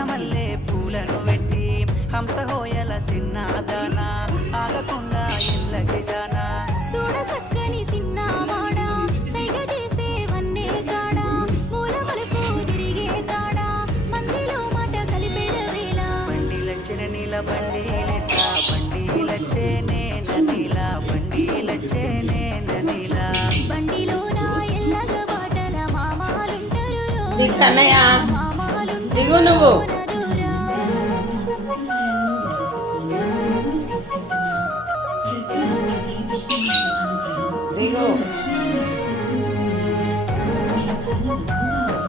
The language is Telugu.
వనమల్లే పూలను వెట్టి హంసహోయల సిన్నాదాన ఆగకుండా ఇళ్ళకి జానా చూడ సక్కని సిన్నవాడ సైగ చేసే వన్నే కాడ మూల మలుపు తిరిగే కాడ మందిలో మాట కలిపేద వేళ బండిలచ్చిన నీల బండిలచ్చే నేన నీల బండిలచ్చే నేన నీల బండిలోన ఎల్లగ బాటల మామాలుంటరు దిక్కన్నయ్య దిగు నువ్వు